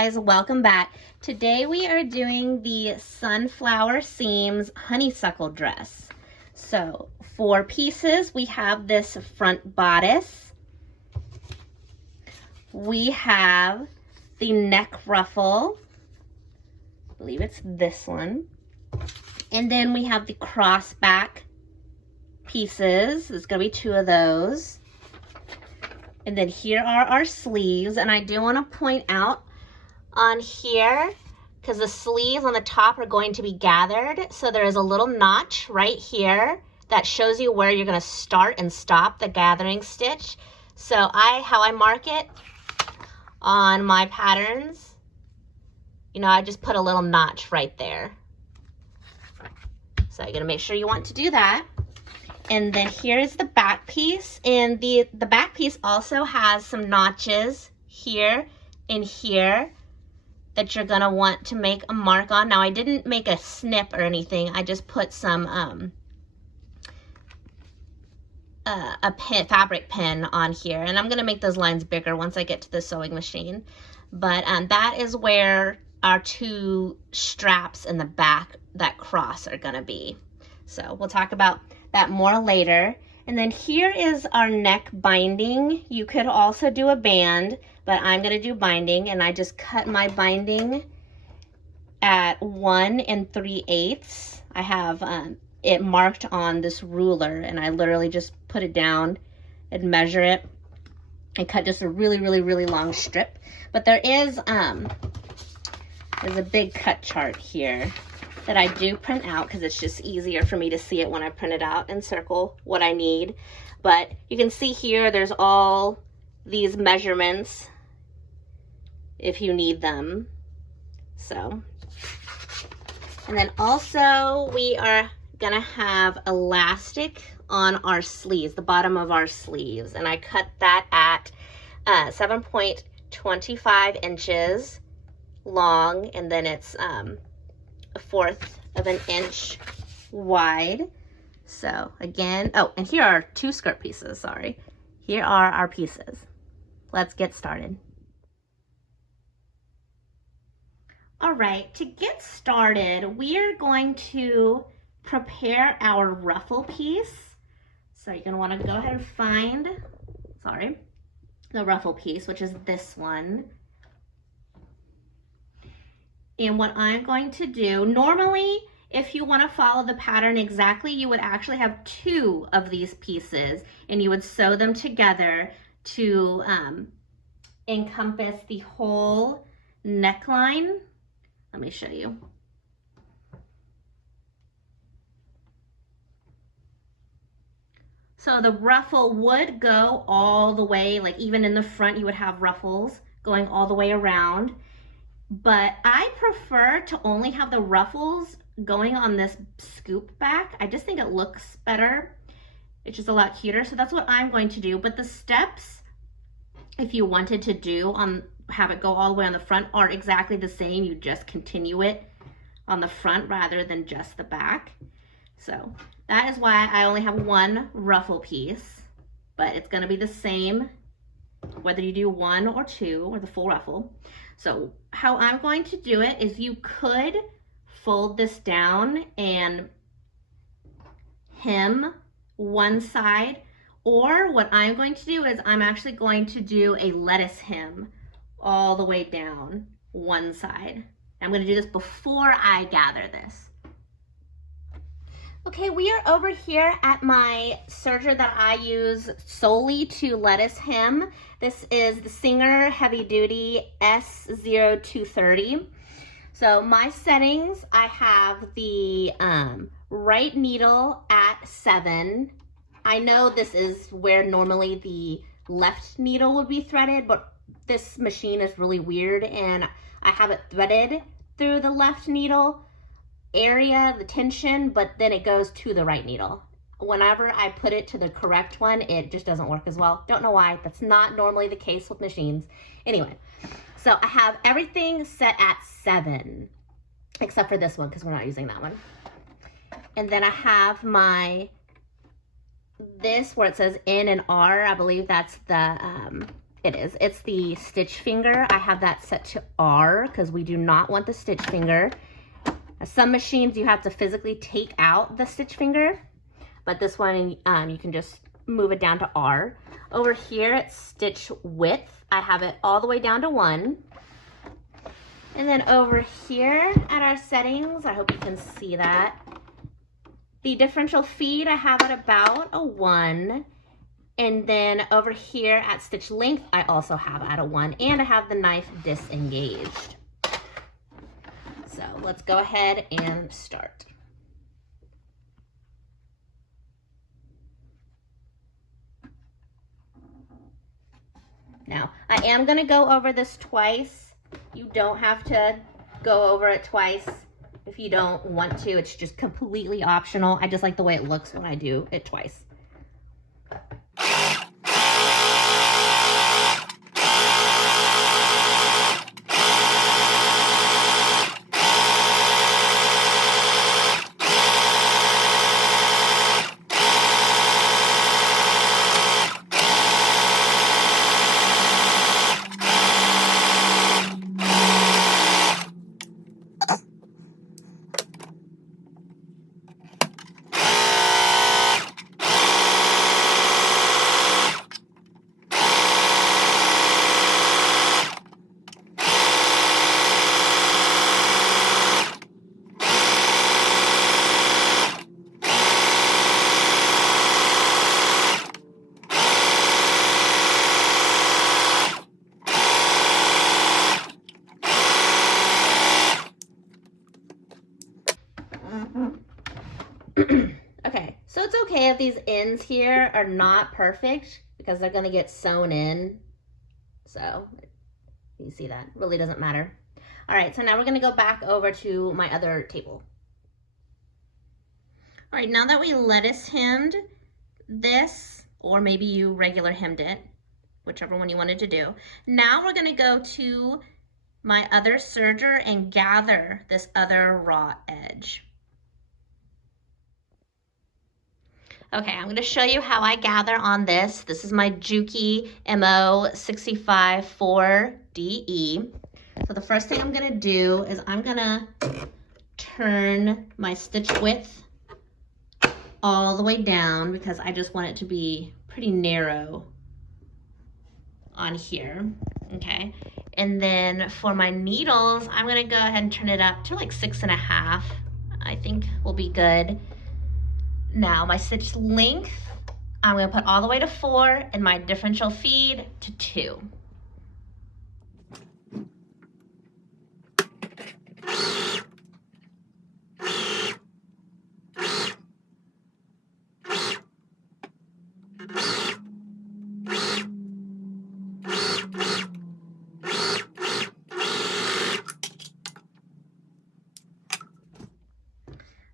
guys, welcome back. Today we are doing the Sunflower Seams honeysuckle dress. So for pieces, we have this front bodice. We have the neck ruffle. I believe it's this one. And then we have the cross back pieces. There's gonna be 2 of those. And then here are our sleeves, and I do want to point out on here, because the sleeves on the top are going to be gathered, so there is a little notch right here that shows you where you're going to start and stop the gathering stitch. So how I mark it on my patterns, you know, I just put a little notch right there. So you're going to make sure you want to do that. And then here is the back piece, and the back piece also has some notches here and here that you're gonna want to make a mark on. Now I didn't make a snip or anything, I just put some fabric pin on here, and I'm gonna make those lines bigger once I get to the sewing machine. But that is where our 2 straps in the back that cross are gonna be. So we'll talk about that more later. And then here is our neck binding. You could also do a band, but I'm gonna do binding, and I just cut my binding at 1 3/8. I have it marked on this ruler, and I literally just put it down and measure it and cut just a really long strip. But there's a big cut chart here that I do print out because it's just easier for me to see it when I print it out and circle what I need. But you can see here there's all these measurements if you need them. So, and then also we are gonna have elastic on our sleeves, the bottom of our sleeves, and I cut that at 7.25 inches long, and then it's 1/4 of an inch wide. So again, oh, and here are 2 skirt pieces, sorry. Here are our pieces. Let's get started. All right, to get started, we are going to prepare our ruffle piece. So you're gonna wanna go ahead and find, the ruffle piece, which is this one. And what I'm going to do, normally, if you want to follow the pattern exactly, you would actually have 2 of these pieces, and you would sew them together to encompass the whole neckline. Let me show you. So the ruffle would go all the way, like even in the front, you would have ruffles going all the way around. But I prefer to only have the ruffles going on this scoop back. I just think it looks better. It's just a lot cuter. So that's what I'm going to do. But the steps, if you wanted to do have it go all the way on the front, are exactly the same. You just continue it on the front rather than just the back. So that is why I only have 1 ruffle piece, but it's gonna be the same whether you do 1 or 2 or the full ruffle. So how I'm going to do it is you could fold this down and hem one side, or what I'm going to do is I'm actually going to do a lettuce hem all the way down one side. I'm going to do this before I gather this. Okay, we are over here at my serger that I use solely to lettuce hem. This is the Singer Heavy Duty S0230. So my settings, I have the right needle at 7. I know this is where normally the left needle would be threaded, but this machine is really weird, and I have it threaded through the left needle area, the tension, but then it goes to the right needle. Whenever I put it to the correct one, it just doesn't work as well. Don't know why. That's not normally the case with machines. Anyway, so I have everything set at 7, except for this one because we're not using that one. And then I have this where it says N and R. I believe that's the It is. It's the stitch finger. I have that set to R because we do not want the stitch finger. Some machines you have to physically take out the stitch finger, but this one you can just move it down to R. Over here it's stitch width. I have it all the way down to 1. And then over here at our settings, I hope you can see that. The differential feed I have at about a 1. And then over here at stitch length, I also have at a 1, and I have the knife disengaged. So let's go ahead and start. Now, I am gonna go over this twice. You don't have to go over it twice if you don't want to. It's just completely optional. I just like the way it looks when I do it twice. Okay, so it's okay if these ends here are not perfect because they're going to get sewn in. So you see that really doesn't matter. All right, so now we're going to go back over to my other table. All right, now that we lettuce hemmed this, or maybe you regular hemmed it, whichever one you wanted to do. Now we're going to go to my other serger and gather this other raw edge. Okay, I'm going to show you how I gather on this. This is my Juki MO65 4DE. So the first thing I'm going to do is I'm going to turn my stitch width all the way down because I just want it to be pretty narrow on here. Okay, and then for my needles, I'm going to go ahead and turn it up to like 6.5. I think will be good. Now my stitch length, I'm going to put all the way to 4 and my differential feed to 2.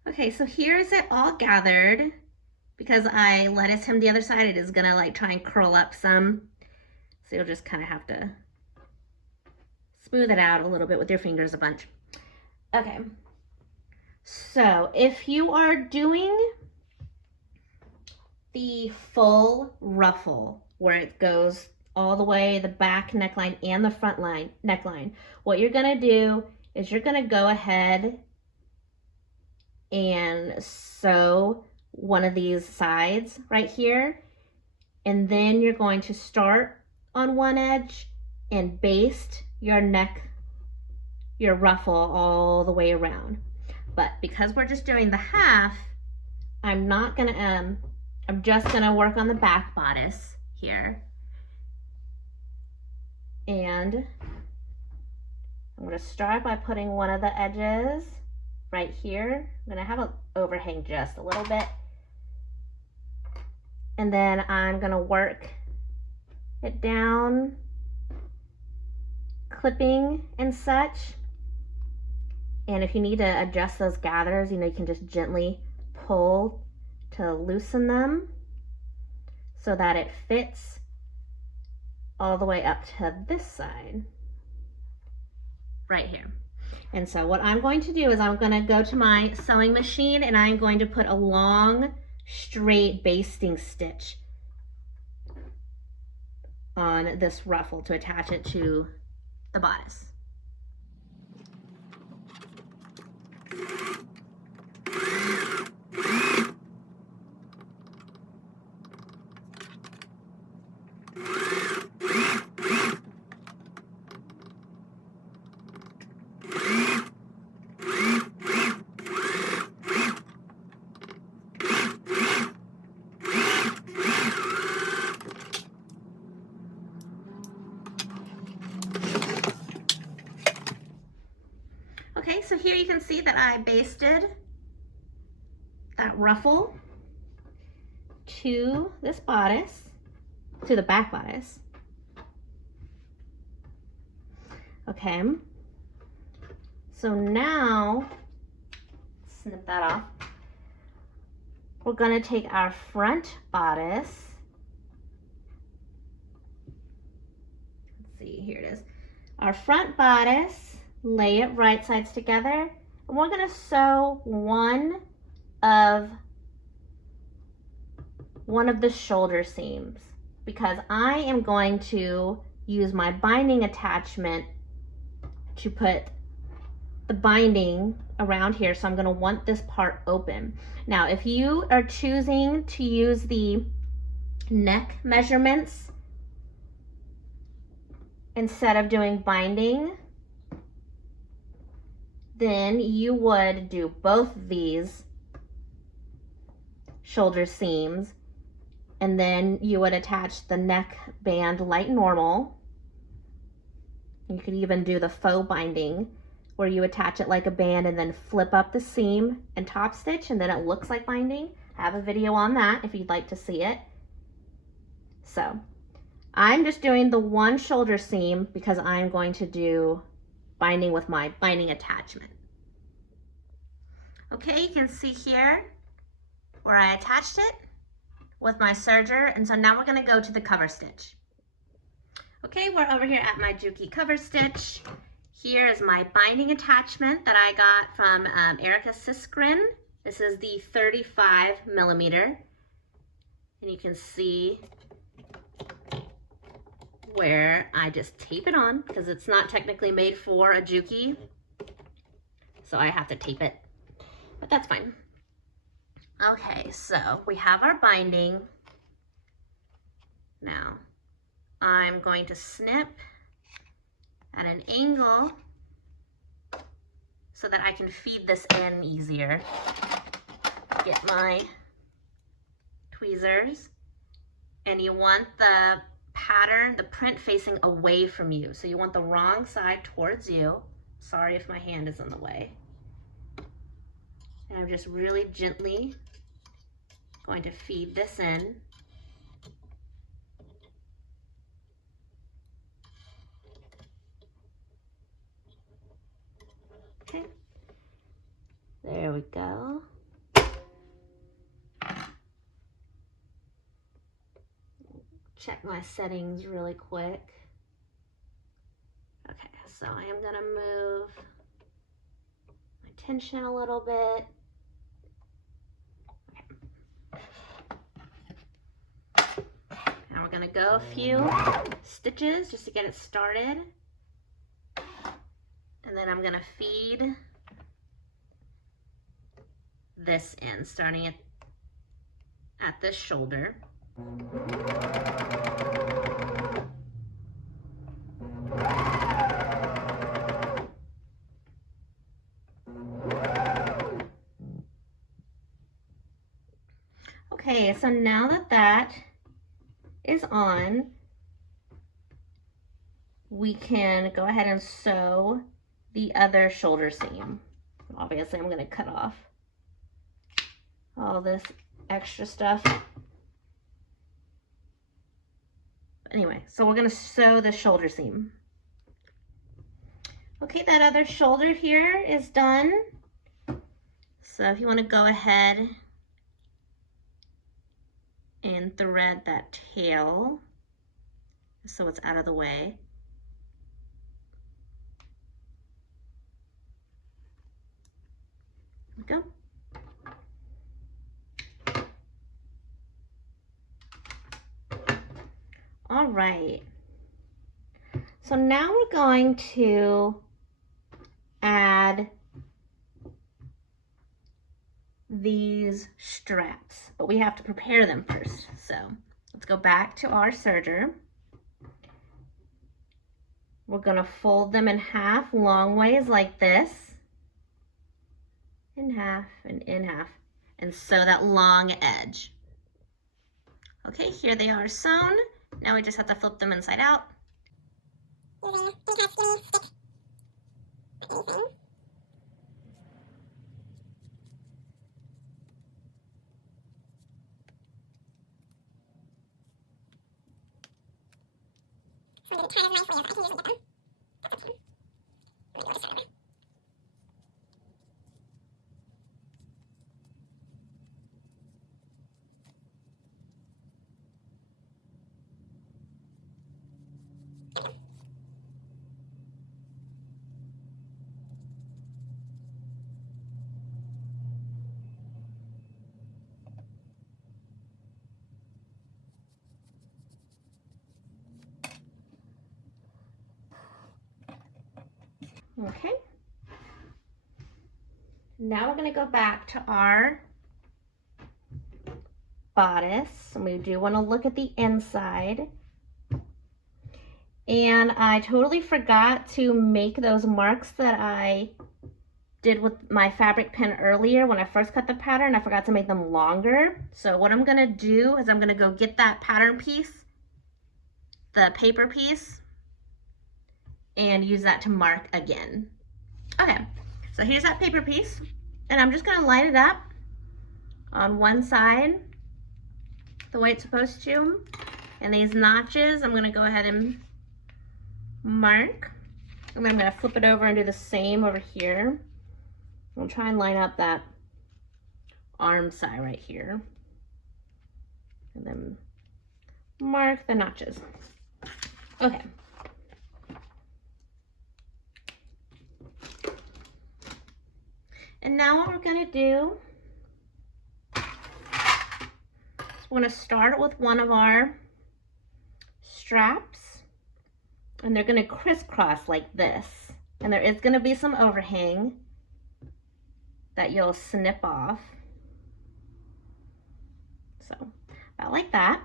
Okay, so here's it all gathered. Because I lettuce hemmed the other side, it is gonna like try and curl up some. So you'll just kind of have to smooth it out a little bit with your fingers a bunch. Okay, so if you are doing the full ruffle where it goes all the way the back neckline and the front line neckline, what you're gonna do is you're gonna go ahead and sew one of these sides right here, and then you're going to start on one edge and baste your neck, your ruffle all the way around. But because we're just doing the half, I'm not gonna I'm just gonna work on the back bodice here, and I'm gonna start by putting one of the edges right here. I'm gonna have an overhang just a little bit, and then I'm gonna work it down, clipping and such. And if you need to adjust those gathers, you know, you can just gently pull to loosen them so that it fits all the way up to this side right here. And so what I'm going to do is I'm going to go to my sewing machine and I'm going to put a long straight basting stitch on this ruffle to attach it to the bodice. Okay, so here you can see that I basted that ruffle to this bodice, to the back bodice. Okay, so now, snip that off. We're gonna take our front bodice. Let's see, here it is. Our front bodice, lay it right sides together, and we're gonna sew one of the shoulder seams because I am going to use my binding attachment to put the binding around here, so I'm going to want this part open. Now, if you are choosing to use the neck measurements instead of doing binding, then you would do both of these shoulder seams, and then you would attach the neck band like normal. You could even do the faux binding where you attach it like a band and then flip up the seam and top stitch, and then it looks like binding. I have a video on that if you'd like to see it. So I'm just doing the one shoulder seam because I'm going to do binding with my binding attachment. Okay, you can see here where I attached it with my serger, and so now we're going to go to the cover stitch. Okay, we're over here at my Juki cover stitch. Here is my binding attachment that I got from Erica Siskrin. This is the 35mm, and you can see where I just tape it on because it's not technically made for a Juki, so I have to tape it, but that's fine. Okay, so we have our binding. Now, I'm going to snip at an angle so that I can feed this in easier. Get my tweezers, and you want the pattern, the print facing away from you. So you want the wrong side towards you. Sorry if my hand is in the way. And I'm just really gently going to feed this in. Okay, there we go. Check my settings really quick. Okay, so I am gonna move my tension a little bit. Now we're gonna go a few stitches just to get it started. And then I'm gonna feed this in, starting at this shoulder. Okay, so now that that is on, we can go ahead and sew the other shoulder seam. Obviously, I'm going to cut off all this extra stuff. Anyway, so we're going to sew the shoulder seam. Okay, that other shoulder here is done. So if you want to go ahead and thread that tail so it's out of the way. There we go. All right. So now we're going to add these straps, but we have to prepare them first. So let's go back to our serger. We're gonna fold them in half long ways like this, in half and in half, and sew that long edge. Okay, here they are sewn. Now we just have to flip them inside out. Using pink skinny stick. Anything. So I'm going to tie as nicely as I can usually get them. That's okay. I'm going to go to start over. Okay. Now we're going to go back to our bodice, and we do want to look at the inside. And I totally forgot to make those marks that I did with my fabric pen earlier when I first cut the pattern. I forgot to make them longer. So what I'm going to do is I'm going to go get that pattern piece, the paper piece, and use that to mark again. Okay, so here's that paper piece, and I'm just going to line it up on one side the way it's supposed to, and these notches I'm going to go ahead and mark, and then I'm going to flip it over and do the same over here. I'll try and line up that arm side right here, and then mark the notches. Okay. And now what we're going to do is we're going to start with one of our straps, and they're going to crisscross like this. And there is going to be some overhang that you'll snip off. So about like that.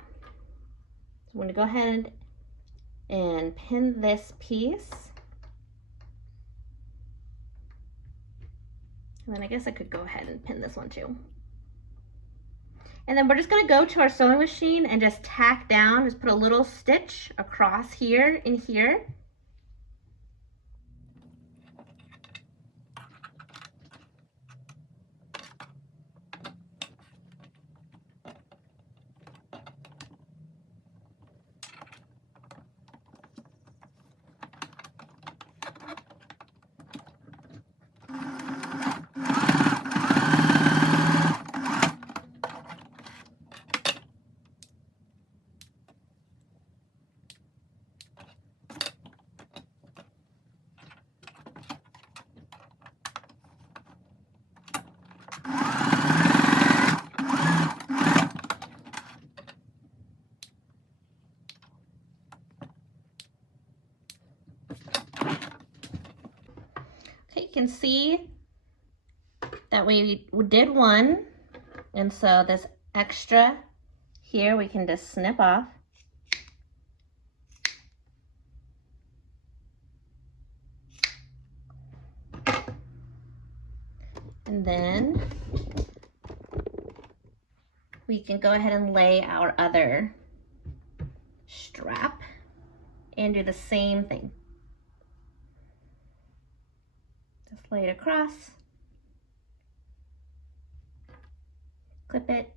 So I'm going to go ahead and pin this piece. And then I guess I could go ahead and pin this one too. And then we're just going to go to our sewing machine and just tack down, just put a little stitch across here and here. Okay, you can see that we did one, and so this extra here we can just snip off. And then we can go ahead and lay our other strap and do the same thing. Just lay it across, clip it,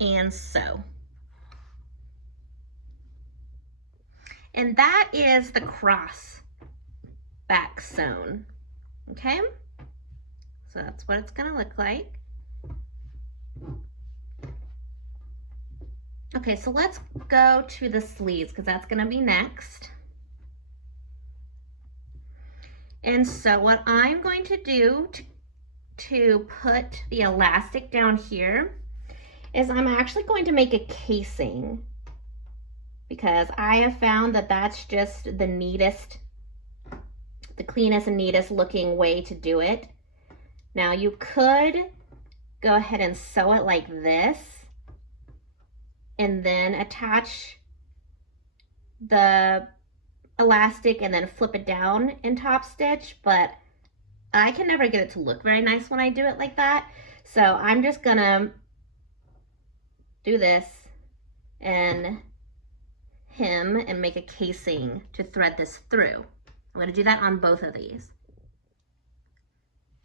and sew. And that is the cross back sewn, okay? So that's what it's gonna look like. Okay, so let's go to the sleeves because that's gonna be next. And so what I'm going to do to put the elastic down here is I'm actually going to make a casing, because I have found that that's just the neatest, the cleanest and neatest looking way to do it. Now you could go ahead and sew it like this and then attach the elastic and then flip it down and top stitch, but I can never get it to look very nice when I do it like that. So I'm just gonna do this and hem and make a casing to thread this through. I'm gonna do that on both of these.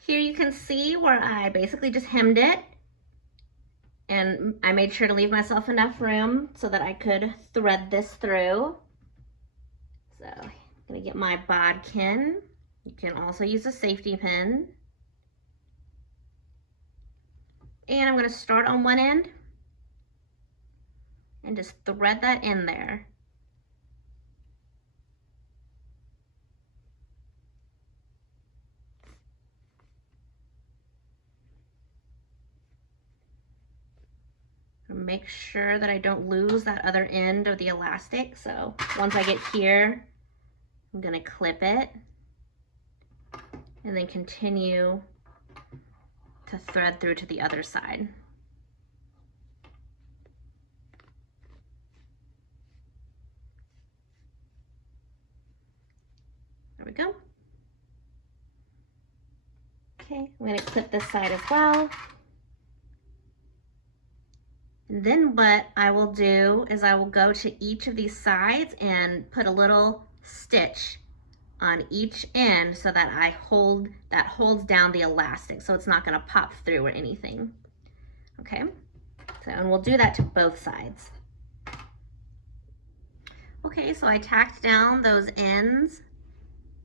Here you can see where I basically just hemmed it, and I made sure to leave myself enough room so that I could thread this through. So I'm gonna get my bodkin. You can also use a safety pin. And I'm gonna start on one end and just thread that in there. Make sure that I don't lose that other end of the elastic. So once I get here, I'm gonna clip it and then continue to thread through to the other side. There we go. Okay, I'm gonna clip this side as well. And then what I will do is I will go to each of these sides and put a little stitch on each end so that that holds down the elastic so it's not gonna pop through or anything. Okay, so and we'll do that to both sides. Okay, so I tacked down those ends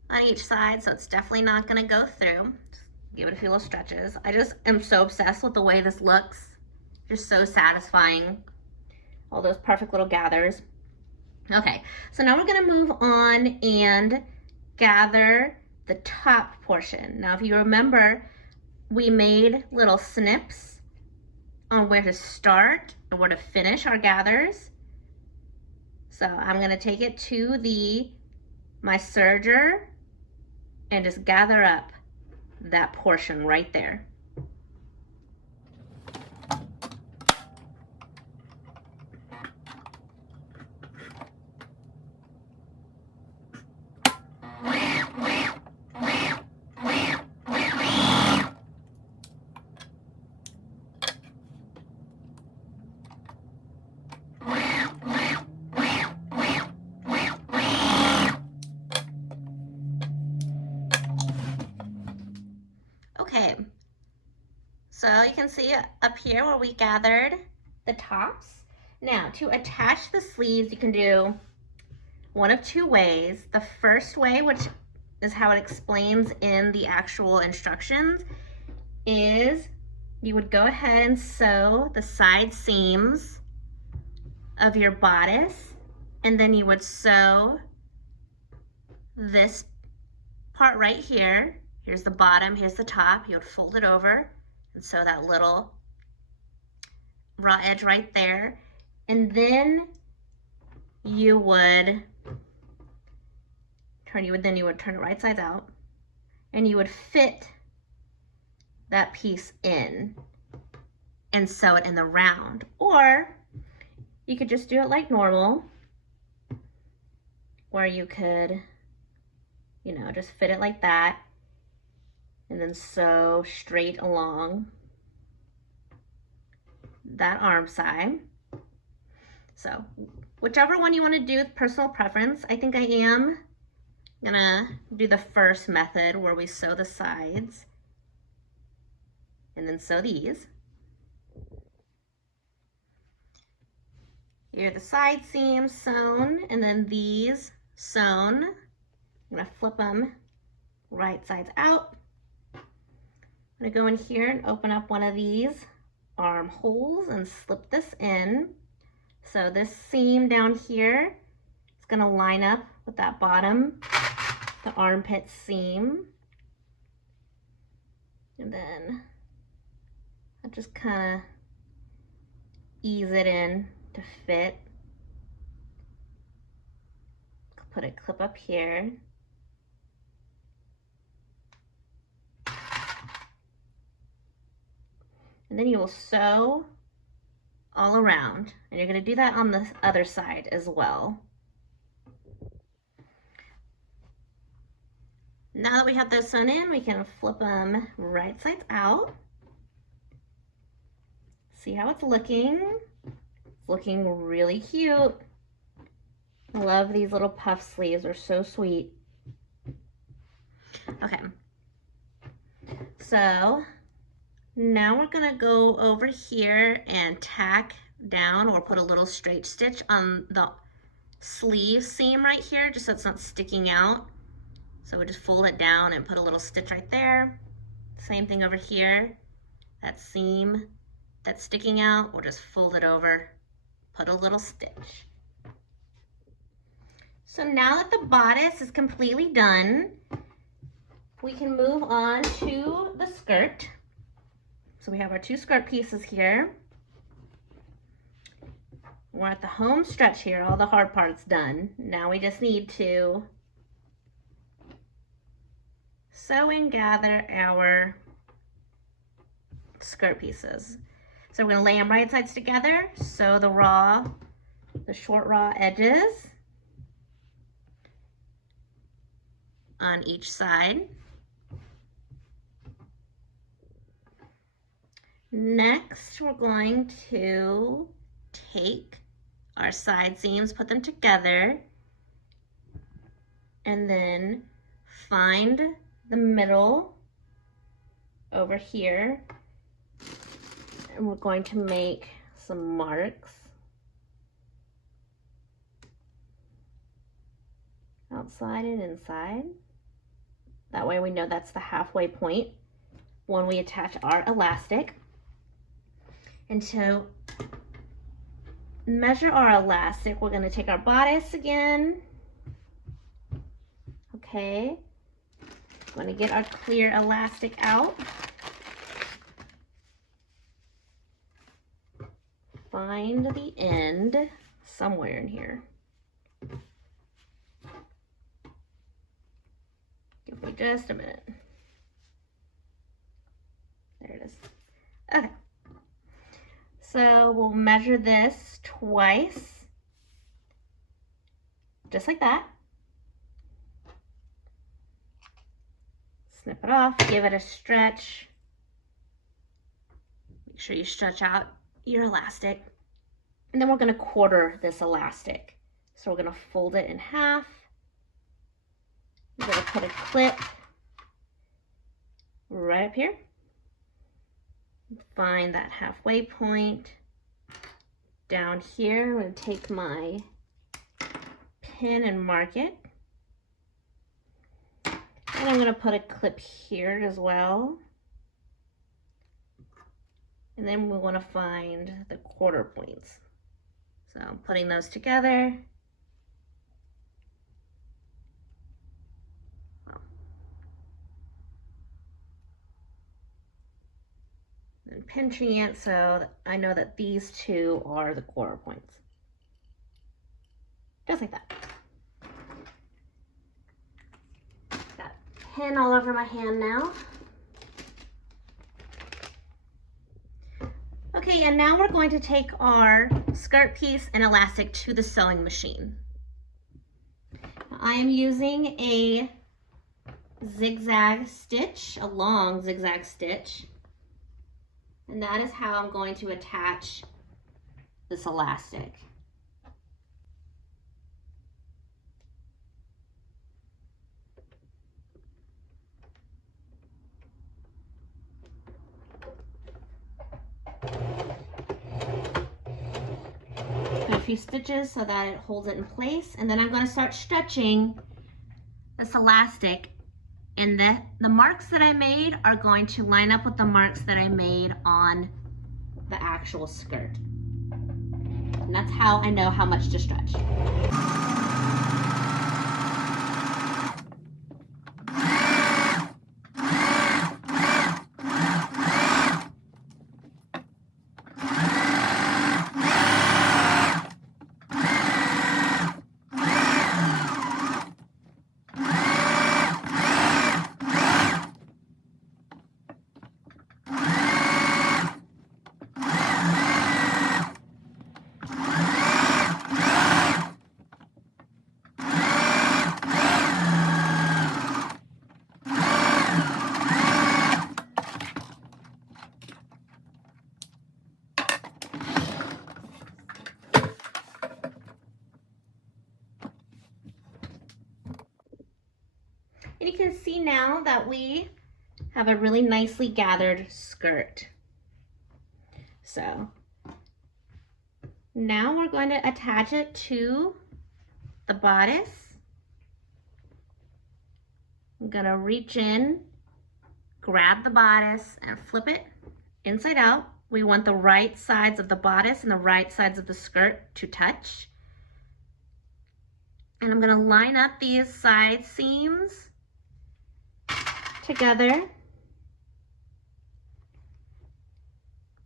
on each side, so it's definitely not gonna go through. Just give it a few little stretches. I just am so obsessed with the way this looks. Just so satisfying. All those perfect little gathers. Okay, so now we're gonna move on and gather the top portion. Now, if you remember, we made little snips on where to start and where to finish our gathers. So I'm gonna take it to my serger and just gather up that portion right there. Okay, so you can see up here where we gathered the tops. Now, to attach the sleeves, you can do one of two ways. The first way, which is how it explains in the actual instructions, is you would go ahead and sew the side seams of your bodice, and then you would sew this part right here. Here's the bottom, here's the top. You would fold it over and sew that little raw edge right there. And then you would turn it right sides out, and you would fit that piece in and sew it in the round. Or you could just do it like normal, where you could, just fit it like that and then sew straight along that arm side. So whichever one you want to do, personal preference. I think I am gonna do the first method where we sew the sides and then sew these. Here are the side seams sewn, and then these sewn. I'm gonna flip them right sides out. I'm gonna go in here and open up one of these armholes and slip this in. So this seam down here is gonna line up with that bottom, the armpit seam. And then I'll just kind of ease it in to fit. Put a clip up here. And then you will sew all around. And you're going to do that on the other side as well. Now that we have those sewn in, we can flip them right sides out. See how it's looking? It's looking really cute. I love these little puff sleeves, they're so sweet. Okay, so now we're gonna go over here and tack down or put a little straight stitch on the sleeve seam right here, just so it's not sticking out. So we just fold it down and put a little stitch right there. Same thing over here. That seam that's sticking out, we'll just fold it over, put a little stitch. So now that the bodice is completely done, we can move on to the skirt. So we have our two skirt pieces here. We're at the home stretch here, all the hard part's done. Now we just need to sew and gather our skirt pieces. So we're gonna lay them right sides together, sew the short raw edges on each side. Next, we're going to take our side seams, put them together, and then find the middle over here, and we're going to make some marks outside and inside. That way we know that's the halfway point when we attach our elastic. And to measure our elastic, we're going to take our bodice again. Okay. We're going to get our clear elastic out. Find the end somewhere in here. Give me just a minute. There it is. Okay. So we'll measure this twice, just like that. Snip it off, give it a stretch. Make sure you stretch out your elastic. And then we're going to quarter this elastic. So we're going to fold it in half. We're going to put a clip right up here. Find that halfway point. Down here, I'm going to take my pin and mark it. And I'm going to put a clip here as well. And then we want to find the quarter points. So I'm putting those together. And pinching it so I know that these two are the quarter points. Just like that. Got pin all over my hand now. Okay, and now we're going to take our skirt piece and elastic to the sewing machine. I am using a zigzag stitch, a long zigzag stitch. And that is how I'm going to attach this elastic. Put a few stitches so that it holds it in place, and then I'm going to start stretching this elastic. And the marks that I made are going to line up with the marks that I made on the actual skirt. And that's how I know how much to stretch. And you can see now that we have a really nicely gathered skirt. So now we're going to attach it to the bodice. I'm gonna reach in, grab the bodice and flip it inside out. We want the right sides of the bodice and the right sides of the skirt to touch. And I'm gonna line up these side seams together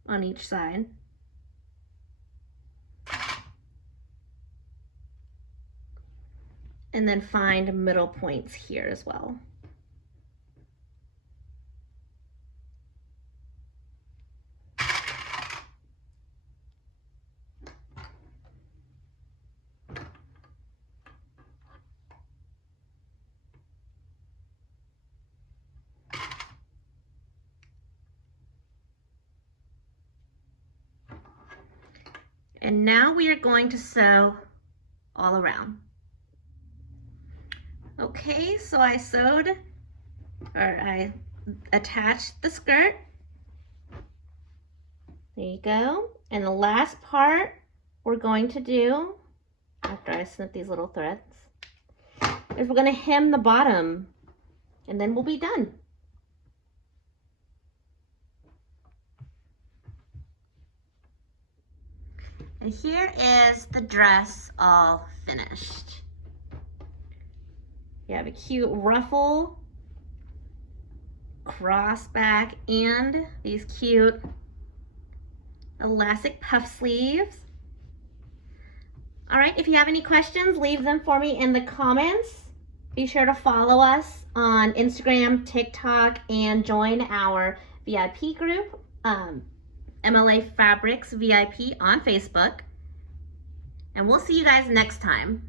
on each side. And then find middle points here as well. And now we are going to sew all around. Okay, so I attached the skirt. There you go. And the last part we're going to do, after I snip these little threads, is we're going to hem the bottom, and then we'll be done. And here is the dress all finished. You have a cute ruffle, cross back, and these cute elastic puff sleeves. All right, if you have any questions, leave them for me in the comments. Be sure to follow us on Instagram, TikTok, and join our VIP group, MLA Fabrics VIP on Facebook. And we'll see you guys next time.